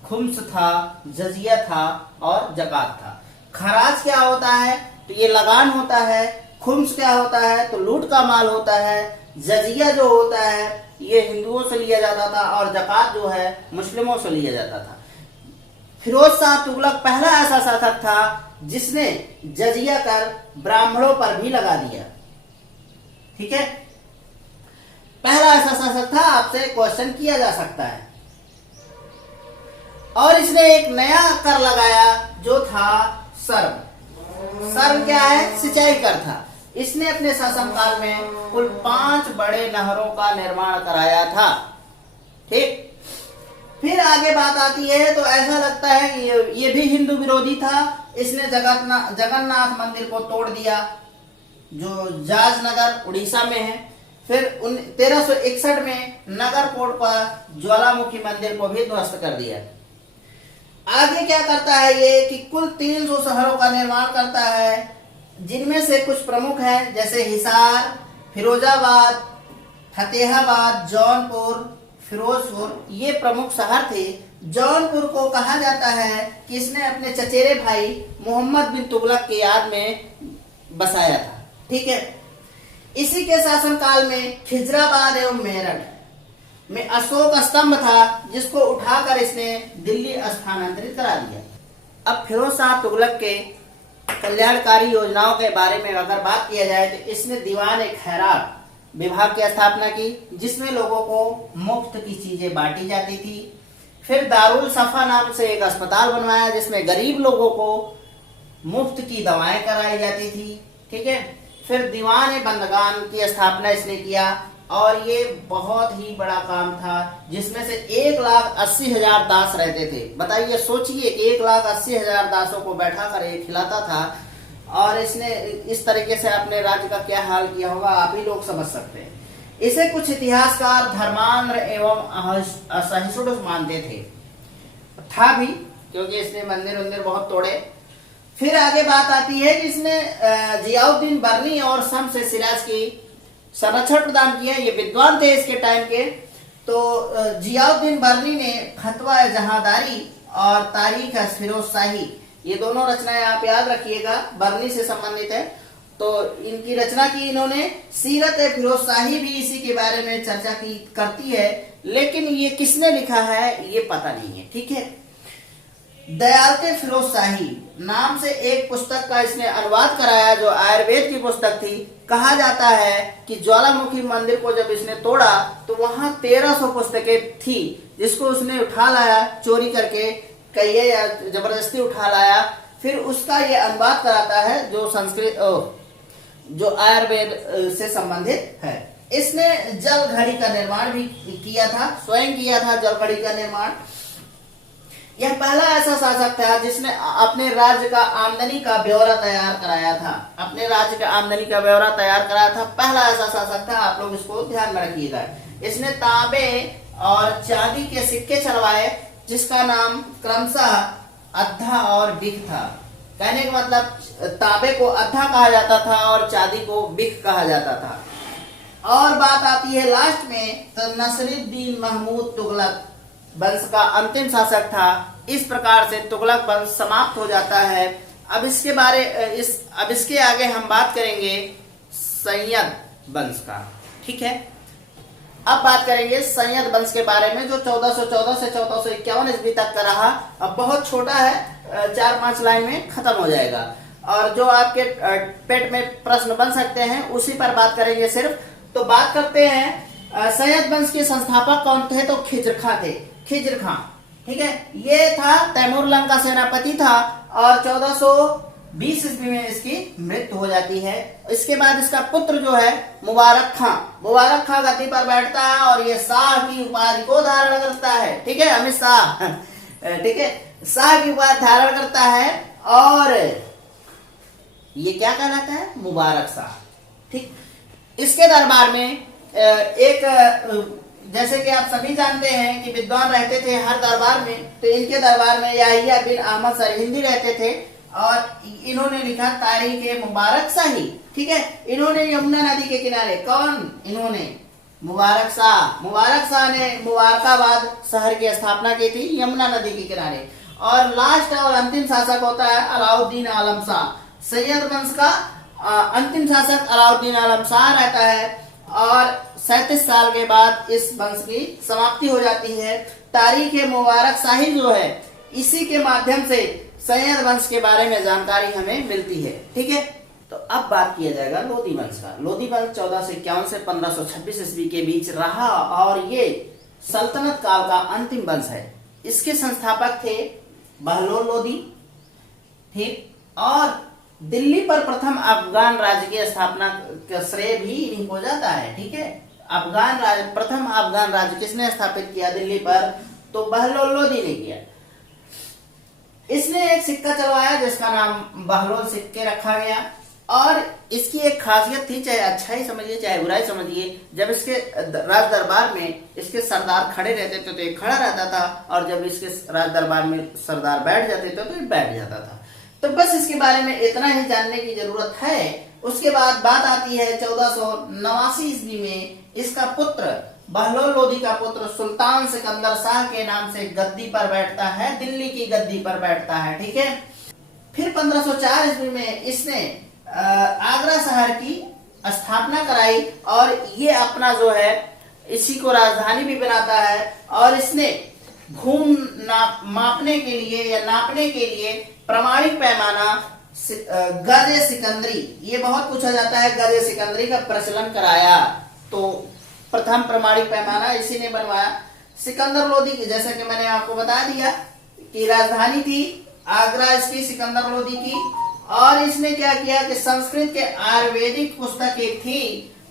खुम्स था, जजिया था और जकात था। खराज क्या होता है, तो ये लगान होता है। खुम्स क्या होता है, तो लूट का माल होता है। जजिया जो होता है ये हिंदुओं से लिया जाता था, और जकात जो है मुस्लिमों से लिया जाता था। फिरोज शाह तुगलक पहला ऐसा शासक था जिसने जजिया कर ब्राह्मणों पर भी लगा दिया। ठीक है, पहला ऐसा शासक था, आपसे क्वेश्चन किया जा सकता है। और इसने एक नया कर लगाया जो था सर्व। सर्व क्या है, सिंचाई कर था। इसने अपने शासनकाल में कुल 5 बड़े नहरों का निर्माण कराया था। ठीक, फिर आगे बात आती है तो ऐसा लगता है कि ये भी हिंदू विरोधी था। इसने जगन्नाथ मंदिर को तोड़ दिया जो जाजनगर उड़ीसा में है। फिर 1361 में नगरकोट पर ज्वालामुखी मंदिर को भी ध्वस्त कर दिया। आगे क्या करता है ये कि कुल 300 शहरों का निर्माण करता है, जिनमें से कुछ प्रमुख हैं जैसे हिसार, फिरोजाबाद, फतेहाबाद, जौनपुर, फिरोजपुर। ये प्रमुख शहर थे। जौनपुर को कहा जाता है कि इसने अपने चचेरे भाई मोहम्मद बिन तुगलक की याद में बसाया था। ठीक है, इसी के शासनकाल में खिजराबाद एवं मेरठ में अशोक स्तंभ था, जिसको उठाकर इसने दिल्ली स्थानांतरित करा दिया। अब फिरोज शाह तुगलक के कल्याणकारी योजनाओं के बारे में अगर बात किया जाए तो इसने दीवान खैरात विभाग की स्थापना की, जिसमें लोगों को मुफ्त की चीजें बांटी जाती थी। फिर दारुल सफा नाम से एक अस्पताल बनवाया, जिसमें गरीब लोगों को मुफ्त की दवाएं कराई जाती थी। ठीक है, फिर दीवान बंदगान की स्थापना इसने किया, और ये बहुत ही बड़ा काम था, जिसमें से 1,80,000 दास रहते थे। बताइए, सोचिए, 1,80,000 दासों को बैठा कर ये खिलाता था, और इसने इस तरीके से अपने राज्य का क्या हाल किया होगा आप ही लोग समझ सकते हैं। इसे कुछ इतिहासकार धर्मांध एवं असहिष्णु मानते थे, था भी, क्योंकि इसने मंदिर बहुत तोड़े। फिर आगे बात आती है कि इसने जियाउद्दीन बर्नी और शम्स सिराज की संरक्षण प्रदान किया। ये विद्वान थे इसके टाइम के। तो जियाउद्दीन बर्नी ने फतवा जहादारी और तारीख फिरोज शाही, ये दोनों रचनाएं आप याद रखिएगा, बर्नी से संबंधित है। तो इनकी रचना की इन्होंने। सीरत फिरोज शाही भी इसी के बारे में चर्चा की करती है, लेकिन ये किसने लिखा है ये पता नहीं है। ठीक है, दयालते फिरोज शाही नाम से एक पुस्तक का इसने अनुवाद कराया, जो आयुर्वेद की पुस्तक थी। कहा जाता है कि ज्वालामुखी मंदिर को जब इसने तोड़ा तो वहां 1300 पुस्तकें थी, जिसको उसने उठा लाया चोरी करके, कहिए या जबरदस्ती उठा लाया। फिर उसका ये अनुवाद कराता है जो संस्कृत, जो आयुर्वेद से संबंधित है। इसने जल घड़ी का निर्माण भी किया था, स्वयं किया था जल घड़ी का निर्माण। यह पहला ऐसा शासक था जिसने अपने राज्य का आमदनी का ब्यौरा तैयार कराया था। अपने राज्य का आमदनी का ब्यौरा तैयार कराया था, पहला ऐसा शासक था। आप लोग इसको ध्यान में रखिएगा। इसने तांबे और चांदी के सिक्के चलवाए, जिसका नाम क्रमशः अद्धा और बिख था। कहने का मतलब तांबे को अद्धा कहा जाता था और चांदी को बिख कहा जाता था। और बात आती है लास्ट में, तो नसरुद्दीन महमूद तुगलक वंश का अंतिम शासक था। इस प्रकार से तुगलक वंश समाप्त हो जाता है। अब इसके आगे हम बात करेंगे सैयद वंश का। ठीक है, अब बात करेंगे सैयद वंश के बारे में, जो 1414 से 1451 ईस्वी तक का रहा। अब बहुत छोटा है, 4-5 लाइन में खत्म हो जाएगा। और जो आपके पेट में प्रश्न बन सकते हैं उसी पर बात करेंगे सिर्फ। तो बात करते हैं सैयद वंश के संस्थापक कौन थे, तो खिज्र खां थे। खिज्र खां, ठीक है, ये था तैमूर लंग का सेनापति था और 1420 ईस्वी में इसकी मृत्यु हो जाती है। इसके बाद इसका पुत्र जो है मुबारक खां गद्दी पर बैठता है और ये शाह की उपाधि को धारण करता है। ठीक है, अमित शाह ठीक है, शाह की उपाधि धारण करता है और ये क्या कहलाता है, मुबारक शाह। ठीक, इसके दरबार में जैसे कि आप सभी जानते हैं कि विद्वान रहते थे हर दरबार में, तो इनके दरबार में याहिया बिन अहमद सरहिंदी रहते थे और इन्होंने लिखा तारीख मुबारक शाही। ठीक है, इन्होंने यमुना नदी के किनारे, कौन, इन्होंने मुबारक शाह ने मुबारकाबाद शहर की स्थापना की थी यमुना नदी के किनारे। और लास्ट और अंतिम शासक होता है अलाउद्दीन आलम शाह। सैयद वंश का अंतिम शासक अलाउद्दीन आलम शाह रहता है और 37 साल के बाद इस वंश की समाप्ति हो जाती है। तारीख मुबारक शाही जो है, इसी के माध्यम से सैयद वंश के बारे में जानकारी हमें मिलती है। ठीक है, तो अब बात किया जाएगा लोधी वंश का। लोधी वंश 1451 से 1526 ईस्वी के बीच रहा और ये सल्तनत काल का अंतिम वंश है। इसके संस्थापक थे बहलोल लोधी। ठीक, और दिल्ली पर प्रथम अफगान राज्य की स्थापना का श्रेय भी इन्हीं को जाता है। ठीक है, प्रथम अफगान राज्य किसने स्थापित किया दिल्ली पर, तो बहलोल लोधी ने किया। इसने एक सिक्का चलवाया जिसका नाम बहलोल सिक्के रखा गया। और इसकी एक खासियत थी, चाहे अच्छा ही समझिए चाहे बुराई समझिए, जब इसके राज दरबार में इसके सरदार खड़े रहते थे तो ये खड़ा रहता था और जब इसके राज दरबार में सरदार बैठ जाते थे तो ये बैठ जाता था। तो बस इसके बारे में इतना ही जानने की जरूरत है। उसके बाद बात आती है 1489 ईस्वी में इसका पुत्र बहलोल लोधी का पुत्र सुल्तान सिकंदर शाह के नाम से गद्दी पर बैठता है, दिल्ली की गद्दी पर बैठता है। ठीक है, फिर 1504 ईस्वी में इसने आगरा शहर की स्थापना कराई और ये अपना जो है इसी को राजधानी भी बनाता है। और इसने मापने के लिए या नापने के लिए प्रमाणिक पैमाना गज सिकंदरी, ये बहुत पूछा जाता है, गज सिकंदरी का प्रचलन कराया। तो प्रथम प्रमाणिक पैमाना इसी ने बनवाया। सिकंदर लोधी की, जैसा कि मैंने आपको बता दिया कि राजधानी थी आगरा इसकी, सिकंदर लोधी की। और इसने क्या किया कि संस्कृत के आयुर्वेदिक पुस्तक एक थी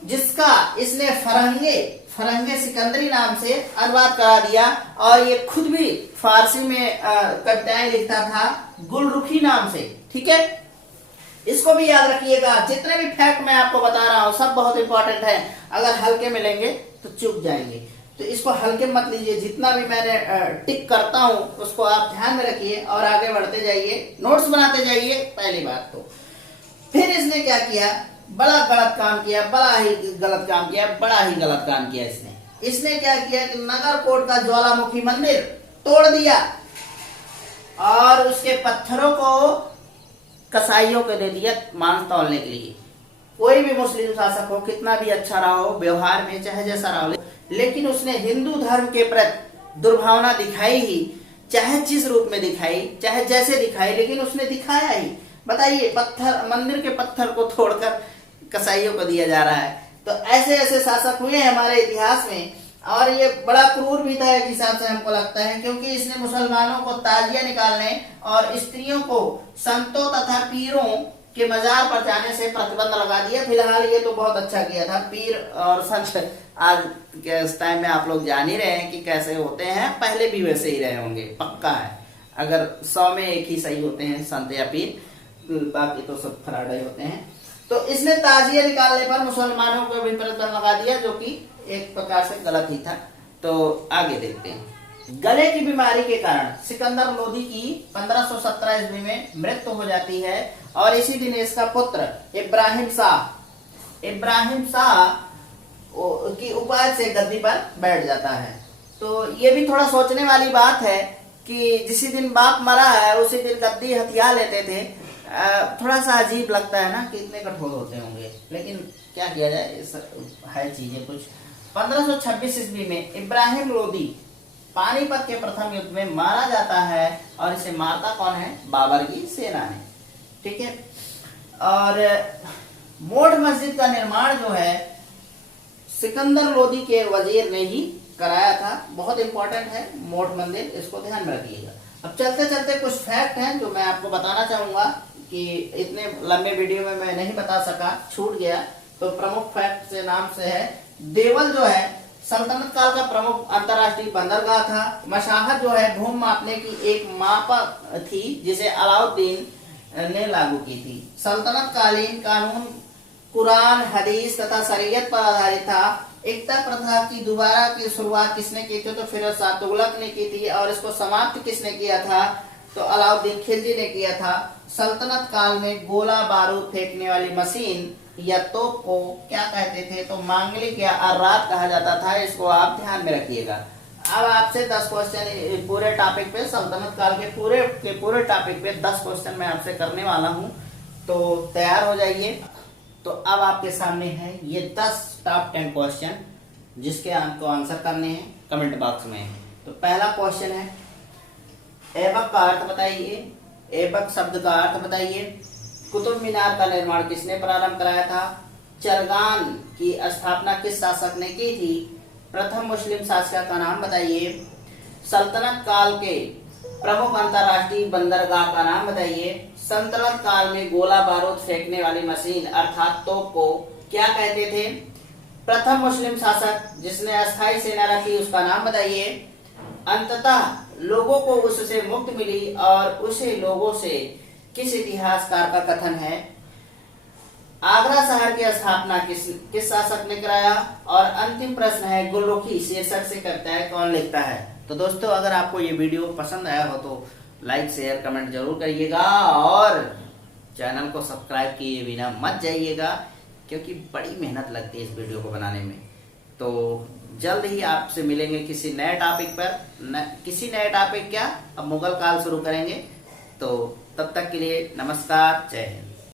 जिसका इसने फरंगे सिकंदरी नाम से अनुवाद करा दिया और ये खुद भी फारसी में कविताएं लिखता था गुलरुखी नाम से। ठीक है, इसको भी याद रखिएगा। जितने भी फैक्ट मैं आपको बता रहा हूँ सब बहुत इंपॉर्टेंट है। अगर हल्के में लेंगे तो चूक जाएंगे, तो इसको हल्के मत लीजिए। जितना भी मैंने टिक करता हूँ उसको आप ध्यान में रखिए और आगे बढ़ते जाइए, नोट्स बनाते जाइए। पहली बात तो फिर इसने क्या किया, बड़ा गलत काम किया, बड़ा ही गलत काम किया इसने क्या किया कि नगरकोट का ज्वालामुखी मंदिर तोड़ दिया और उसके पत्थरों को कसाईयों को दे दिया मांस तौलने के लिए। कोई भी मुस्लिम शासक हो, कितना भी अच्छा रहा हो व्यवहार में, चाहे जैसा रहा हो, लेकिन उसने हिंदू धर्म के प्रति दुर्भावना दिखाई ही, चाहे जिस रूप में दिखाई, चाहे जैसे दिखाई, लेकिन उसने दिखाया ही। बताइए, मंदिर के पत्थर को तोड़कर कसाईयों को दिया जा रहा है। तो ऐसे ऐसे शासक हुए हमारे इतिहास में और ये बड़ा क्रूर भी था एक हिसाब से हमको लगता है, क्योंकि इसने मुसलमानों को ताजिया निकालने और स्त्रियों को संतों तथा पीरों के मजार पर जाने से प्रतिबंध लगा दिया। फिलहाल ये तो बहुत अच्छा किया था। पीर और संत आज के टाइम में आप लोग जान ही रहे हैं कि कैसे होते हैं, पहले भी वैसे ही रहे होंगे, पक्का है। अगर 100 में एक ही सही होते हैं संत या पीर, बाकी तो सब फराडे होते हैं। तो इसने ताजिया निकालने पर मुसलमानों को भी प्रतिबंध लगा दिया, जो कि एक प्रकार से गलत ही था। तो आगे देखते हैं। गले की बीमारी के कारण सिकंदर लोदी की 1517 ईस्वी में मृत्यु हो जाती है और इसी दिन इसका पुत्र इब्राहिम शाह की उपाधि से गद्दी पर बैठ जाता है। तो ये भी थोड़ा सोचने वाली बात है कि जिसी दिन बाप मरा है उसी दिन गद्दी हथिया लेते थे। थोड़ा सा अजीब लगता है ना कि इतने कठोर होते होंगे, लेकिन क्या किया जाए, है चीजें कुछ। 1526 ईस्वी में इब्राहिम लोदी पानीपत के प्रथम युद्ध में मारा जाता है और इसे मारता कौन है? बाबर की सेना ने। ठीक है। और मोड़ मस्जिद का निर्माण जो है सिकंदर लोदी के वजीर ने ही कराया था। बहुत इंपॉर्टेंट है मोड़ मंदिर, इसको ध्यान में रखिएगा। अब चलते चलते कुछ फैक्ट हैं जो मैं आपको बताना चाहूंगा कि इतने लंबे वीडियो में मैं नहीं बता सका, छूट गया। तो प्रमुख फैक्ट से नाम से है, देवल जो है सल्तनत काल का प्रमुख अंतरराष्ट्रीय बंदरगाह था। मशाहत जो है भूमि मापने की एक मापक थी जिसे अलाउद्दीन ने लागू की थी। सल्तनत कालीन कानून कुरान, हदीस तथा शरीयत पर आधारित था। एकता प्रथा की दोबारा की शुरुआत किसने की थी? तो फिरोज शाह तुगलक ने की थी। और इसको समाप्त किसने किया था? तो अलाउद्दीन खिलजी ने किया था। सल्तनत काल में गोला बारूद फेंकने वाली मशीन या तोप को क्या कहते थे? तो मांगलिक या अर्रात कहा जाता था। इसको आप ध्यान में रखिएगा। अब आपसे 10 क्वेश्चन पूरे टॉपिक पे, सल्तनत काल के पूरे टॉपिक पे 10 क्वेश्चन मैं आपसे करने वाला हूं, तो तैयार हो जाइए। तो अब आपके सामने है ये 10 टॉप 10 क्वेश्चन जिसके आपको आंसर करने हैं कमेंट बॉक्स में। तो पहला क्वेश्चन है, ऐबक का अर्थ बताइए। ऐबक शब्द का अर्थ बताइए। कुतुब मीनार का निर्माण किसने प्रारंभ कराया था? चरगान की स्थापना किस शासक ने की थी? प्रथम मुस्लिम शासक का नाम बताइए। सल्तनत काल के प्रमुख अंतरराष्ट्रीय बंदरगाह का नाम बताइए। सल्तनत काल में गोला बारूद फेंकने वाली मशीन अर्थात तोप को क्या कहते थे? प्रथम मुस्लिम शासक जिसने अस्थायी सेना रखी उसका नाम बताइए। अंततः लोगों को उससे मुक्ति मिली और उसे लोगों से किस इतिहासकार का कथन है? आगरा शहर की स्थापना किस शासक ने कराया? और अंतिम प्रश्न है, गुलरुखी शीर्षक से करता है कौन लिखता है? तो दोस्तों अगर आपको ये वीडियो पसंद आया हो तो लाइक शेयर कमेंट जरूर करिएगा और चैनल को सब्सक्राइब किए बिना मत जाइएगा, क्योंकि बड़ी मेहनत लगती है इस वीडियो को बनाने में। तो जल्द ही आपसे मिलेंगे किसी नए टॉपिक पर। किसी नए टॉपिक क्या, अब मुगल काल शुरू करेंगे। तो तब तक के लिए नमस्कार, जय हिंद।